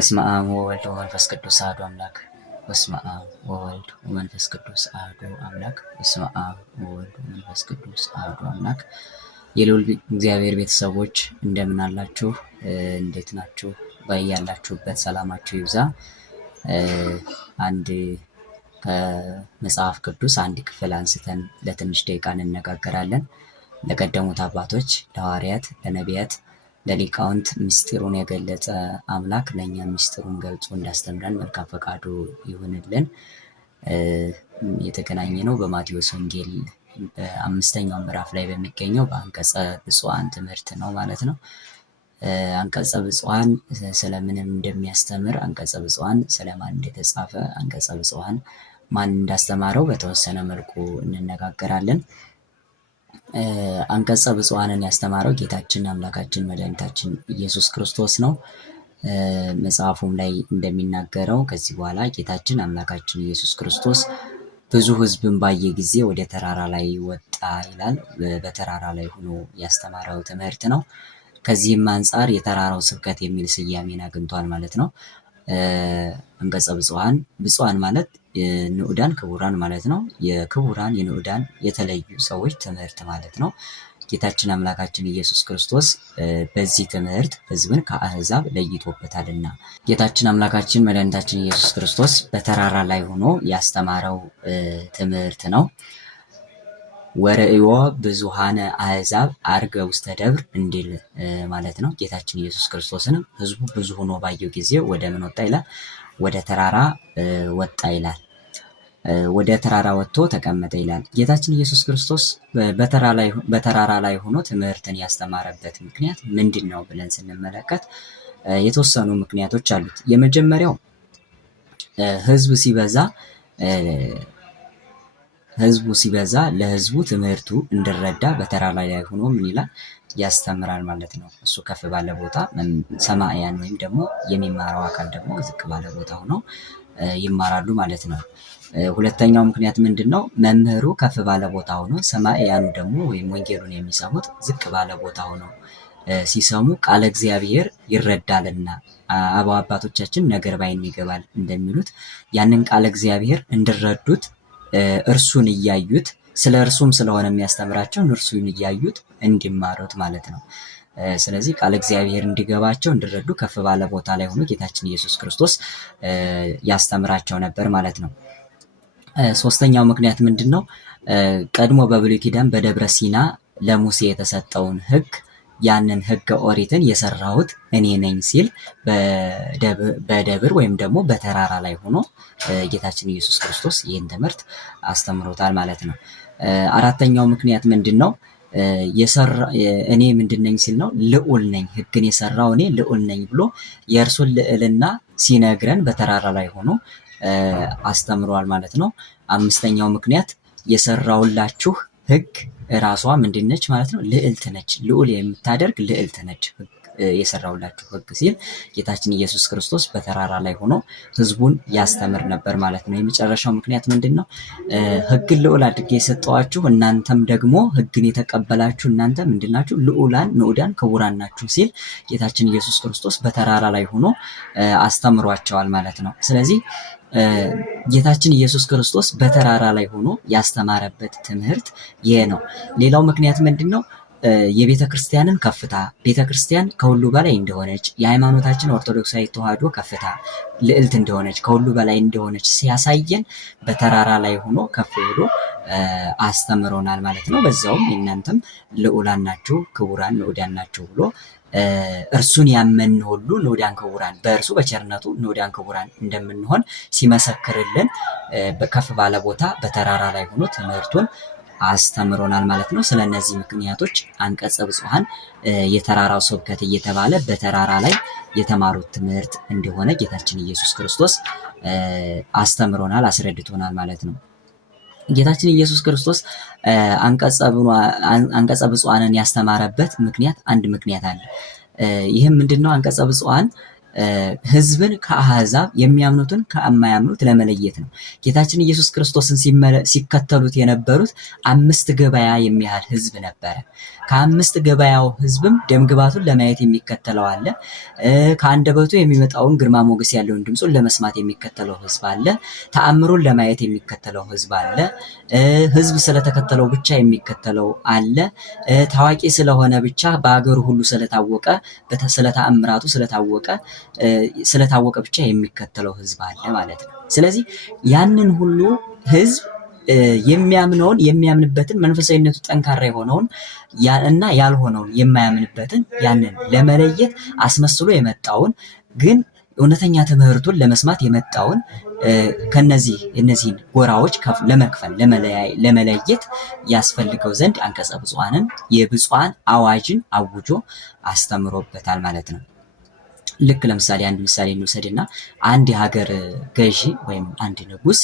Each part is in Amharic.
በስመ አብ ወወልድ ወመንፈስ ቅዱስ አሐዱ አምላክ። በስመ አብ ወወልድ ወመንፈስ ቅዱስ አሐዱ አምላክ። በስመ አብ ወወልድ ወመንፈስ ቅዱስ አሐዱ አምላክ። የልዑል እግዚአብሔር ቤተሰቦች እንደምን አላችሁ? እንዴት ናችሁ? በያላችሁበት ሰላማችሁ ይብዛ። አንድ ከመጽሐፍ ቅዱስ አንድ ክፍል አንስተን ለትንሽ ደቂቃ እንነጋገራለን። ለቀደሙት አባቶች፣ ለሐዋርያት፣ ለነቢያት፣ ለሊቃውንት ምስጢሩን የገለጸ አምላክ ለእኛ ምስጢሩን ገልጾ እንዳስተምረን መልካም ፈቃዱ ይሁንልን። የተገናኘ ነው በማቴዎስ ወንጌል በ5ኛው ምዕራፍ ላይ በሚገኘው በአንቀጸ ብፁዓን ትምህርት ነው ማለት ነው። አንቀጸ ብፁዓን ስለምንም እንደሚያስተምር፣ አንቀጸ ብፁዓን ስለማን እንደተጻፈ፣ አንቀጸ ብፁዓን ማን እንዳስተማረው በተወሰነ መልኩ እንነጋገራለን። አንቀጸ ብፁዓንን ያስተማረው ጌታችን አምላካችን መድኃኒታችን ኢየሱስ ክርስቶስ ነው። መጽሐፉም ላይ እንደሚናገረው ከዚህ በኋላ ጌታችን አምላካችን ኢየሱስ ክርስቶስ ብዙ ሕዝብን ባየ ጊዜ ወደ ተራራ ላይ ወጣ ይላል። በተራራ ላይ ሆኖ ያስተማረው ትምህርት ነው። ከዚህም አንጻር የተራራው ስብከት የሚል ስያሜን አግኝቷል ማለት ነው። አንቀጸ ብፁዓን፣ ብፁዓን ማለት ንዑዳን ክቡራን ማለት ነው። የክቡራን የንዑዳን የተለዩ ሰዎች ትምህርት ማለት ነው። ጌታችን አምላካችን ኢየሱስ ክርስቶስ በዚህ ትምህርት ሕዝብን ከአሕዛብ ለይቶበታልና ጌታችን አምላካችን መድኃኒታችን ኢየሱስ ክርስቶስ በተራራ ላይ ሆኖ ያስተማረው ትምህርት ነው። ወርእዮ ብዙሃነ አሕዛብ አርገ ውስተ ደብር እንዲል ማለት ነው። ጌታችን ኢየሱስ ክርስቶስንም ሕዝቡ ብዙ ሆኖ ባየው ጊዜ ወደ ምን ወጣ ይላል? ወደ ተራራ ወጣ ይላል። ወደ ተራራ ወጥቶ ተቀመጠ ይላል። ጌታችን ኢየሱስ ክርስቶስ በተራራ ላይ ሆኖ ትምህርትን ያስተማረበት ምክንያት ምንድን ነው ብለን ስንመለከት የተወሰኑ ምክንያቶች አሉት። የመጀመሪያው ሕዝቡ ሲበዛ ለሕዝቡ ትምህርቱ እንዲረዳ በተራራ ላይ ሆኖ ምን ይላል? ያስተምራል ማለት ነው። እሱ ከፍ ባለ ቦታ፣ ሰማዕያን ወይም ደግሞ የሚማረው አካል ደግሞ ዝቅ ባለ ቦታ ሆኖ ይማራሉ ማለት ነው። ሁለተኛው ምክንያት ምንድን ነው? መምህሩ ከፍ ባለ ቦታ ሆኖ ሰማዕያኑ ደግሞ ወይም ወንጌሉን የሚሰሙት ዝቅ ባለ ቦታ ሆኖ ሲሰሙ ቃለ እግዚአብሔር ይረዳልና አበው አባቶቻችን ነገር ባይን ይገባል እንደሚሉት ያንን ቃለ እግዚአብሔር እንዲረዱት እርሱን እያዩት ስለ እርሱም ስለሆነ የሚያስተምራቸው እርሱን እያዩት እንዲማሩት ማለት ነው። ስለዚህ ቃለ እግዚአብሔር እንዲገባቸው እንዲረዱ ከፍ ባለ ቦታ ላይ ሆኖ ጌታችን ኢየሱስ ክርስቶስ ያስተምራቸው ነበር ማለት ነው። ሶስተኛው ምክንያት ምንድን ነው? ቀድሞ በብሉይ ኪዳን በደብረ ሲና ለሙሴ የተሰጠውን ሕግ ያንን ሕገ ኦሪትን የሰራሁት እኔ ነኝ ሲል በደብር ወይም ደግሞ በተራራ ላይ ሆኖ ጌታችን ኢየሱስ ክርስቶስ ይህን ትምህርት አስተምሮታል ማለት ነው። አራተኛው ምክንያት ምንድን ነው? እኔ ምንድን ነኝ ሲል ነው። ልዑል ነኝ፣ ሕግን የሰራው እኔ ልዑል ነኝ ብሎ የእርሱን ልዕልና ሲነግረን በተራራ ላይ ሆኖ አስተምሯል ማለት ነው። አምስተኛው ምክንያት የሰራውላችሁ ሕግ ራሷ ምንድን ነች ማለት ነው? ልዕልት ነች። ልዑል የምታደርግ ልዕልት ነች የሰራውላችሁ ሕግ ሲል ጌታችን ኢየሱስ ክርስቶስ በተራራ ላይ ሆኖ ሕዝቡን ያስተምር ነበር ማለት ነው። የመጨረሻው ምክንያት ምንድን ነው? ሕግን ልዑል አድርጌ የሰጠኋችሁ እናንተም ደግሞ ሕግን የተቀበላችሁ እናንተ ምንድን ናችሁ? ልዑላን ንዑዳን ክቡራን ናችሁ ሲል ጌታችን ኢየሱስ ክርስቶስ በተራራ ላይ ሆኖ አስተምሯቸዋል ማለት ነው። ስለዚህ ጌታችን ኢየሱስ ክርስቶስ በተራራ ላይ ሆኖ ያስተማረበት ትምህርት ይሄ ነው። ሌላው ምክንያት ምንድን ነው? የቤተ ክርስቲያንን ከፍታ፣ ቤተ ክርስቲያን ከሁሉ በላይ እንደሆነች፣ የሃይማኖታችን ኦርቶዶክሳዊ ተዋሕዶ ከፍታ ልዕልት እንደሆነች፣ ከሁሉ በላይ እንደሆነች ሲያሳየን በተራራ ላይ ሆኖ ከፍ ብሎ አስተምሮናል ማለት ነው። በዛውም የእናንተም ልዑላን ናችሁ፣ ክቡራን ንዑዳን ናችሁ ብሎ እርሱን ያመን ሁሉ ንዑዳን ክቡራን፣ በእርሱ በቸርነቱ ንዑዳን ክቡራን እንደምንሆን ሲመሰክርልን ከፍ ባለ ቦታ በተራራ ላይ ሆኖ ትምህርቱን አስተምሮናል ማለት ነው። ስለ እነዚህ ምክንያቶች አንቀጸ ብፁዓን የተራራው ስብከት እየተባለ በተራራ ላይ የተማሩት ትምህርት እንደሆነ ጌታችን ኢየሱስ ክርስቶስ አስተምሮናል፣ አስረድቶናል ማለት ነው። ጌታችን ኢየሱስ ክርስቶስ አንቀጸ ብፁዓንን ያስተማረበት ምክንያት አንድ ምክንያት አለ። ይህም ምንድን ነው? አንቀጸ ብፁዓን ህዝብን ከአሕዛብ የሚያምኑትን ከማያምኑት ለመለየት ነው። ጌታችን ኢየሱስ ክርስቶስን ሲከተሉት የነበሩት 5 ገበያ የሚያህል ህዝብ ነበረ። ከ5 ገበያው ህዝብም ደምግባቱን ለማየት የሚከተለው አለ። ከአንደበቱ የሚመጣውን ግርማ ሞገስ ያለውን ድምፁን ለመስማት የሚከተለው ህዝብ አለ። ተአምሩን ለማየት የሚከተለው ህዝብ አለ። ህዝብ ስለተከተለው ብቻ የሚከተለው አለ። ታዋቂ ስለሆነ ብቻ በአገሩ ሁሉ ስለታወቀ ስለተአምራቱ ስለታወቀ ብቻ የሚከተለው ህዝብ አለ ማለት ነው። ስለዚህ ያንን ሁሉ ህዝብ የሚያምነውን የሚያምንበትን መንፈሳዊነቱ ጠንካራ የሆነውን እና ያልሆነውን የማያምንበትን ያንን ለመለየት አስመስሎ የመጣውን ግን እውነተኛ ትምህርቱን ለመስማት የመጣውን እነዚህን ጎራዎች ለመክፈል ለመለየት ያስፈልገው ዘንድ አንቀጸ ብፁዓንን የብፁዓን አዋጅን አውጆ አስተምሮበታል ማለት ነው። ልክ ለምሳሌ አንድ ምሳሌ እንውሰድና አንድ የሀገር ገዢ ወይም አንድ ንጉሥ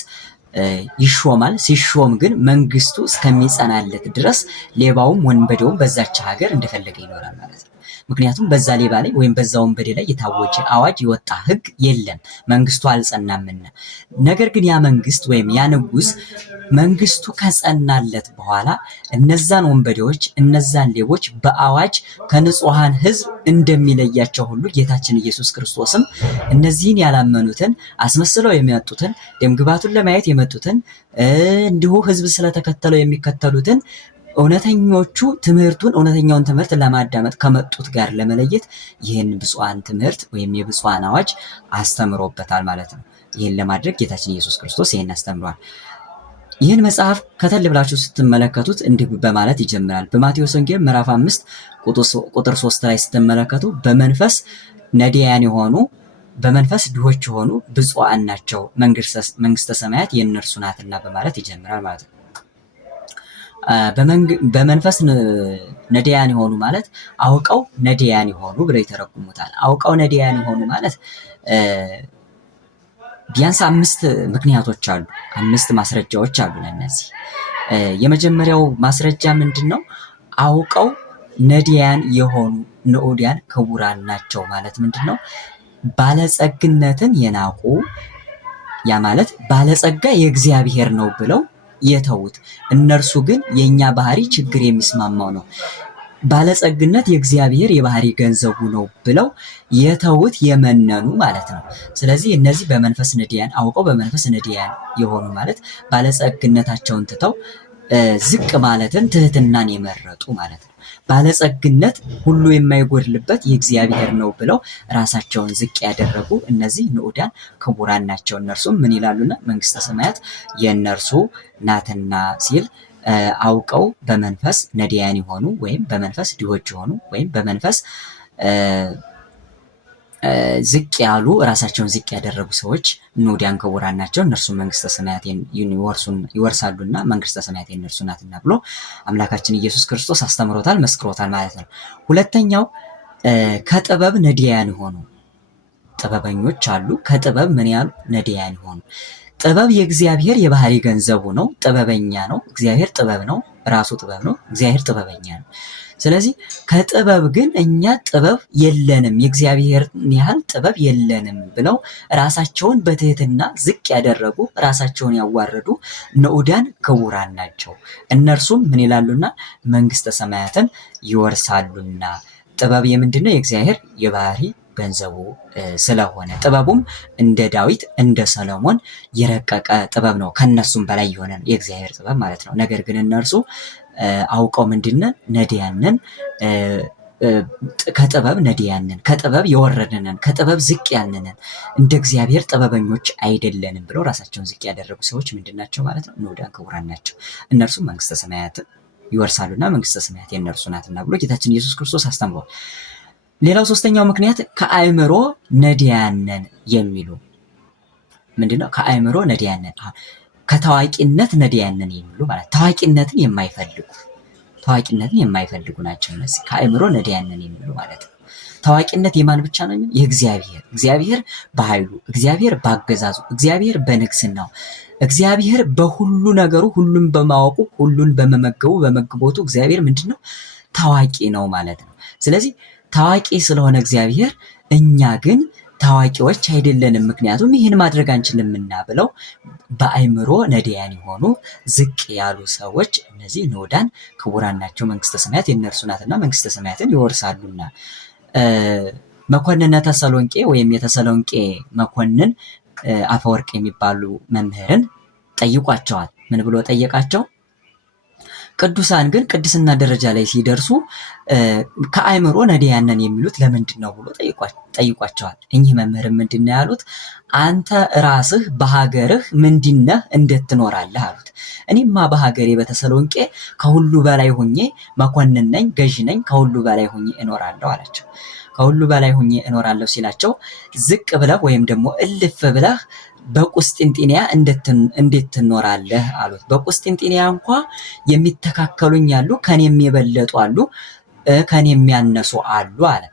ይሾማል። ሲሾም ግን መንግስቱ እስከሚጸናለት ድረስ ሌባውም ወንበዴውም በዛች ሀገር እንደፈለገ ይኖራል ማለት ነው። ምክንያቱም በዛ ሌባ ላይ ወይም በዛ ወንበዴ ላይ የታወጀ አዋጅ የወጣ ህግ የለም፣ መንግስቱ አልጸናምና። ነገር ግን ያ መንግስት ወይም ያ ንጉሥ መንግስቱ ከጸናለት በኋላ እነዛን ወንበዴዎች እነዛን ሌቦች በአዋጅ ከንጹሐን ህዝብ እንደሚለያቸው ሁሉ ጌታችን ኢየሱስ ክርስቶስም እነዚህን ያላመኑትን አስመስለው የሚመጡትን ደምግባቱን ለማየት የመጡትን እንዲሁ ህዝብ ስለተከተለው የሚከተሉትን እውነተኛውን ትምህርት ለማዳመጥ ከመጡት ጋር ለመለየት ይህን ብፁዓን ትምህርት ወይም የብፁዓን አዋጅ አስተምሮበታል ማለት ነው። ይህን ለማድረግ ጌታችን ኢየሱስ ክርስቶስ ይህን አስተምሯል። ይህን መጽሐፍ ከተል ብላችሁ ስትመለከቱት እንዲህ በማለት ይጀምራል። በማቴዎስ ወንጌል ምዕራፍ 5 ቁጥር 3 ላይ ስትመለከቱ በመንፈስ ነዳያን የሆኑ በመንፈስ ድሆች የሆኑ ብፁዓን ናቸው መንግስተ ሰማያት የእነርሱ ናትና በማለት ይጀምራል ማለት ነው። በመንፈስ ነዳያን የሆኑ ማለት አውቀው ነዳያን የሆኑ ብለው ይተረጉሙታል። አውቀው ነዳያን የሆኑ ማለት ቢያንስ 5 ምክንያቶች አሉ፣ 5 ማስረጃዎች አሉ ለነዚህ። የመጀመሪያው ማስረጃ ምንድነው? አውቀው ነዳያን የሆኑ ንዑዳን ክቡራን ናቸው ማለት ምንድነው? ባለጸግነትን የናቁ ያ ማለት ባለጸጋ የእግዚአብሔር ነው ብለው የተዉት፣ እነርሱ ግን የኛ ባህሪ ችግር የሚስማማው ነው፣ ባለጸግነት የእግዚአብሔር የባህሪ ገንዘቡ ነው ብለው የተዉት የመነኑ ማለት ነው። ስለዚህ እነዚህ በመንፈስ ነዳያን አውቀው በመንፈስ ነዳያን የሆኑ ማለት ባለጸግነታቸውን ትተው ዝቅ ማለትን ትህትናን የመረጡ ማለት ነው። ባለጸግነት ሁሉ የማይጎድልበት የእግዚአብሔር ነው ብለው ራሳቸውን ዝቅ ያደረጉ እነዚህ ንዑዳን ክቡራን ናቸው። እነርሱም ምን ይላሉና መንግስተ ሰማያት የእነርሱ ናትና ሲል አውቀው በመንፈስ ነዳያን የሆኑ ወይም በመንፈስ ድሆች የሆኑ ወይም በመንፈስ ዝቅ ያሉ ራሳቸውን ዝቅ ያደረጉ ሰዎች ንዑዳን ክቡራን ናቸው፣ እነርሱም መንግስተ ሰማያት ይወርሳሉና መንግስተ ሰማያት የእነርሱ ናትና ብሎ አምላካችን ኢየሱስ ክርስቶስ አስተምሮታል፣ መስክሮታል ማለት ነው። ሁለተኛው ከጥበብ ነዳያን የሆኑ ጥበበኞች አሉ። ከጥበብ ምን ያሉ ነዳያን የሆኑ ጥበብ የእግዚአብሔር የባህሪ ገንዘቡ ነው። ጥበበኛ ነው። እግዚአብሔር ጥበብ ነው። ራሱ ጥበብ ነው። እግዚአብሔር ጥበበኛ ነው። ስለዚህ ከጥበብ ግን እኛ ጥበብ የለንም፣ የእግዚአብሔር ያህል ጥበብ የለንም ብለው ራሳቸውን በትህትና ዝቅ ያደረጉ ራሳቸውን ያዋረዱ ንዑዳን ክቡራን ናቸው። እነርሱም ምን ይላሉና መንግስተ ሰማያትን ይወርሳሉና። ጥበብ የምንድነው? የእግዚአብሔር የባህሪ ገንዘቡ ስለሆነ ጥበቡም እንደ ዳዊት እንደ ሰሎሞን የረቀቀ ጥበብ ነው፣ ከነሱም በላይ የሆነ የእግዚአብሔር ጥበብ ማለት ነው። ነገር ግን እነርሱ አውቀው ምንድነን? ነዳያንን ከጥበብ ነዳያንን ከጥበብ የወረድንን ከጥበብ ዝቅ ያልንን እንደ እግዚአብሔር ጥበበኞች አይደለንም ብለው ራሳቸውን ዝቅ ያደረጉ ሰዎች ምንድናቸው ማለት ነው? ንዑዳን ክቡራን ናቸው። እነርሱም መንግስተ ሰማያት ይወርሳሉና መንግስተ ሰማያት የእነርሱ ናትና ብሎ ጌታችን ኢየሱስ ክርስቶስ አስተምሯል። ሌላው ሶስተኛው ምክንያት ከአእምሮ ነዳያንን የሚሉ ምንድነው? ከአእምሮ ነዳያንን ከታዋቂነት ነዳያንን የሚሉ ማለት ታዋቂነትን የማይፈልጉ ናቸው። እነዚህ ከአእምሮ ነዳያንን የሚሉ ማለት ነው። ታዋቂነት የማን ብቻ ነው? የእግዚአብሔር። እግዚአብሔር በኃይሉ፣ እግዚአብሔር በአገዛዙ፣ እግዚአብሔር በንግስናው፣ እግዚአብሔር በሁሉ ነገሩ፣ ሁሉን በማወቁ፣ ሁሉን በመግቦቱ እግዚአብሔር ምንድነው? ታዋቂ ነው ማለት ነው። ስለዚህ ታዋቂ ስለሆነ እግዚአብሔር እኛ ግን ታዋቂዎች አይደለንም፣ ምክንያቱም ይህን ማድረግ አንችልምና ብለው በአእምሮ ነዳያን የሆኑ ዝቅ ያሉ ሰዎች እነዚህ ንዑዳን ክቡራን ናቸው፣ መንግስተ ሰማያት የእነርሱ ናትና መንግስተ ሰማያትን ይወርሳሉና። መኮንነ ተሰሎንቄ ወይም የተሰሎንቄ መኮንን አፈወርቅ የሚባሉ መምህርን ጠይቋቸዋል። ምን ብሎ ጠየቃቸው? ቅዱሳን ግን ቅድስና ደረጃ ላይ ሲደርሱ ከአእምሮ ነዳያን ነን የሚሉት ለምንድን ነው ብሎ ጠይቋቸዋል። እኚህ መምህር ምንድን ነው ያሉት? አንተ ራስህ በሀገርህ ምንድነህ እንዴት ትኖራለህ አሉት። እኔማ በሀገሬ በተሰሎንቄ ከሁሉ በላይ ሆኜ መኮንን ነኝ፣ ገዥ ነኝ፣ ከሁሉ በላይ ሆኜ እኖራለሁ አላቸው። ከሁሉ በላይ ሆኜ እኖራለሁ ሲላቸው ዝቅ ብለህ ወይም ደግሞ እልፍ ብለህ በቁስጥንጥንያ እንዴት ትኖራለህ አሉት። በቁስጥንጥንያ እንኳ የሚተካከሉኝ አሉ፣ ከኔም የበለጡ አሉ፣ ከኔም ያነሱ አሉ አለ።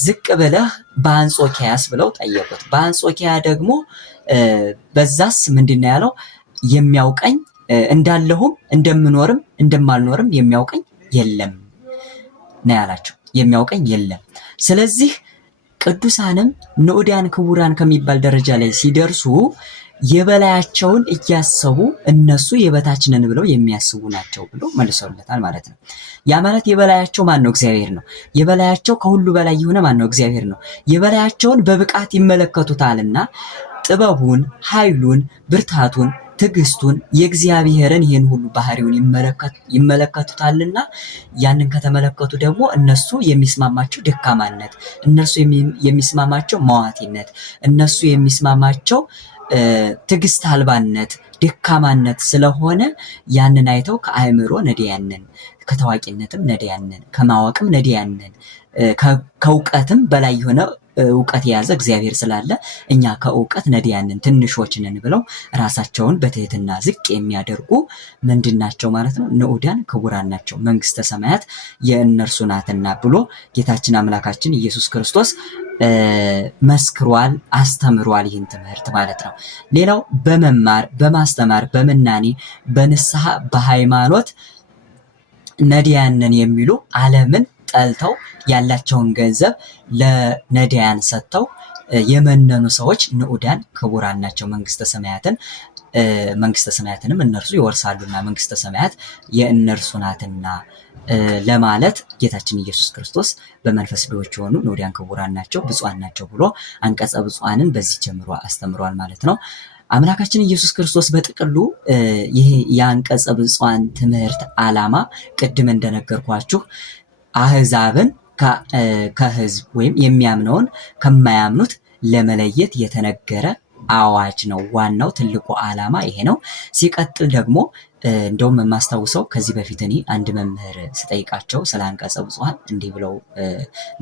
ዝቅ ብለህ በአንጾኪያስ ብለው ጠየቁት። በአንጾኪያ ደግሞ በዛስ ምንድነው ያለው? የሚያውቀኝ እንዳለሁም እንደምኖርም እንደማልኖርም የሚያውቀኝ የለም ነው ያላቸው። የሚያውቀኝ የለም። ስለዚህ ቅዱሳንም ንዑዳን ክቡራን ከሚባል ደረጃ ላይ ሲደርሱ የበላያቸውን እያሰቡ እነሱ የበታች ነን ብለው የሚያስቡ ናቸው ብሎ መልሰውለታል ማለት ነው። ያ ማለት የበላያቸው ማን ነው? እግዚአብሔር ነው። የበላያቸው ከሁሉ በላይ የሆነ ማን ነው? እግዚአብሔር ነው። የበላያቸውን በብቃት ይመለከቱታልና ጥበቡን፣ ኃይሉን፣ ብርታቱን፣ ትዕግስቱን የእግዚአብሔርን ይህን ሁሉ ባህሪውን ይመለከቱታልና ያንን ከተመለከቱ ደግሞ እነሱ የሚስማማቸው ደካማነት፣ እነሱ የሚስማማቸው መዋቲነት፣ እነሱ የሚስማማቸው ትዕግስት አልባነት፣ ደካማነት ስለሆነ ያንን አይተው ከአእምሮ ነዳያን ነን፣ ከታዋቂነትም ነዳያን ነን፣ ከማወቅም ነዳያን ነን፣ ከእውቀትም በላይ የሆነ እውቀት የያዘ እግዚአብሔር ስላለ እኛ ከእውቀት ነዳያን ነን፣ ትንሾች ነን ብለው ራሳቸውን በትህትና ዝቅ የሚያደርጉ ምንድን ናቸው ማለት ነው? ንዑዳን ክቡራን ናቸው፣ መንግስተ ሰማያት የእነርሱ ናትና ብሎ ጌታችን አምላካችን ኢየሱስ ክርስቶስ መስክሯል፣ አስተምሯል ይህን ትምህርት ማለት ነው። ሌላው በመማር በማስተማር በምናኔ በንስሐ በሃይማኖት ነዳያን ነን የሚሉ ዓለምን ጠልተው ያላቸውን ገንዘብ ለነዳያን ሰጥተው የመነኑ ሰዎች ንዑዳን ክቡራን ናቸው፣ መንግስተ ሰማያትንም እነርሱ ይወርሳሉና መንግስተ ሰማያት የእነርሱ ናትና ለማለት ጌታችን ኢየሱስ ክርስቶስ በመንፈስ ድሆች የሆኑ ንዑዳን ክቡራን ናቸው፣ ብፁዓን ናቸው ብሎ አንቀጸ ብፁዓንን በዚህ ጀምሮ አስተምሯል ማለት ነው። አምላካችን ኢየሱስ ክርስቶስ በጥቅሉ ይሄ የአንቀጸ ብፁዓን ትምህርት ዓላማ ቅድም እንደነገርኳችሁ አህዛብን ከህዝብ ወይም የሚያምነውን ከማያምኑት ለመለየት የተነገረ አዋጅ ነው። ዋናው ትልቁ ዓላማ ይሄ ነው። ሲቀጥል ደግሞ እንደውም የማስታውሰው ከዚህ በፊት እኔ አንድ መምህር ስጠይቃቸው ስለ አንቀጸ ብፁዓን እንዲህ ብለው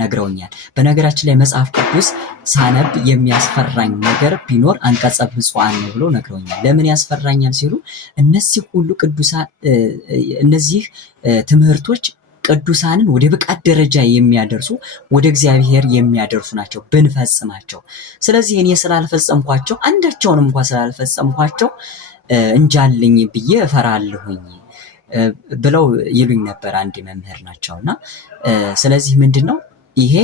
ነግረውኛል። በነገራችን ላይ መጽሐፍ ቅዱስ ሳነብ የሚያስፈራኝ ነገር ቢኖር አንቀጸ ብፁዓን ነው ብለው ነግረውኛል። ለምን ያስፈራኛል ሲሉ እነዚህ ሁሉ ቅዱሳን እነዚህ ትምህርቶች ቅዱሳንን ወደ ብቃት ደረጃ የሚያደርሱ ወደ እግዚአብሔር የሚያደርሱ ናቸው ብንፈጽማቸው። ስለዚህ እኔ ስላልፈጸምኳቸው አንዳቸውንም እንኳን ስላልፈጸምኳቸው እንጃልኝ ብዬ እፈራለሁኝ ብለው ይሉኝ ነበር። አንድ መምህር ናቸውና ስለዚህ ምንድነው ይሄ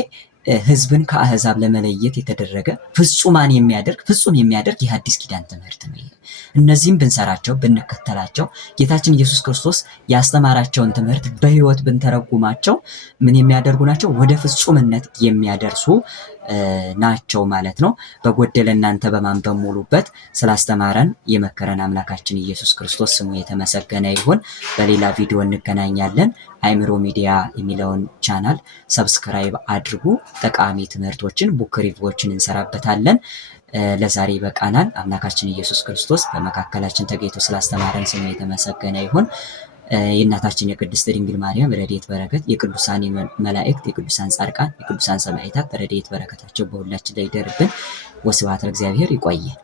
ህዝብን ከአህዛብ ለመለየት የተደረገ ፍጹም የሚያደርግ የሐዲስ ኪዳን ትምህርት ነው። ይሄ እነዚህም ብንሰራቸው ብንከተላቸው ጌታችን ኢየሱስ ክርስቶስ ያስተማራቸውን ትምህርት በህይወት ብንተረጉማቸው ምን የሚያደርጉ ናቸው? ወደ ፍጹምነት የሚያደርሱ ናቸው ማለት ነው። በጎደለ እናንተ በማንበብ ሙሉበት ስላስተማረን የመከረን አምላካችን ኢየሱስ ክርስቶስ ስሙ የተመሰገነ ይሁን። በሌላ ቪዲዮ እንገናኛለን። አእምሮ ሚዲያ የሚለውን ቻናል ሰብስክራይብ አድርጉ። ጠቃሚ ትምህርቶችን ቡክ ሪቪዎችን እንሰራበታለን። ለዛሬ ይበቃናል። አምላካችን ኢየሱስ ክርስቶስ በመካከላችን ተገኝቶ ስላስተማረን ስሙ የተመሰገነ ይሁን። የእናታችን የቅድስት ድንግል ማርያም ረድኤት በረከት፣ የቅዱሳን መላእክት፣ የቅዱሳን ጻድቃን፣ የቅዱሳን ሰማዕታት ረድኤት በረከታቸው በሁላችን ላይ ይደርብን። ወስብሐት ለእግዚአብሔር። ይቆየን።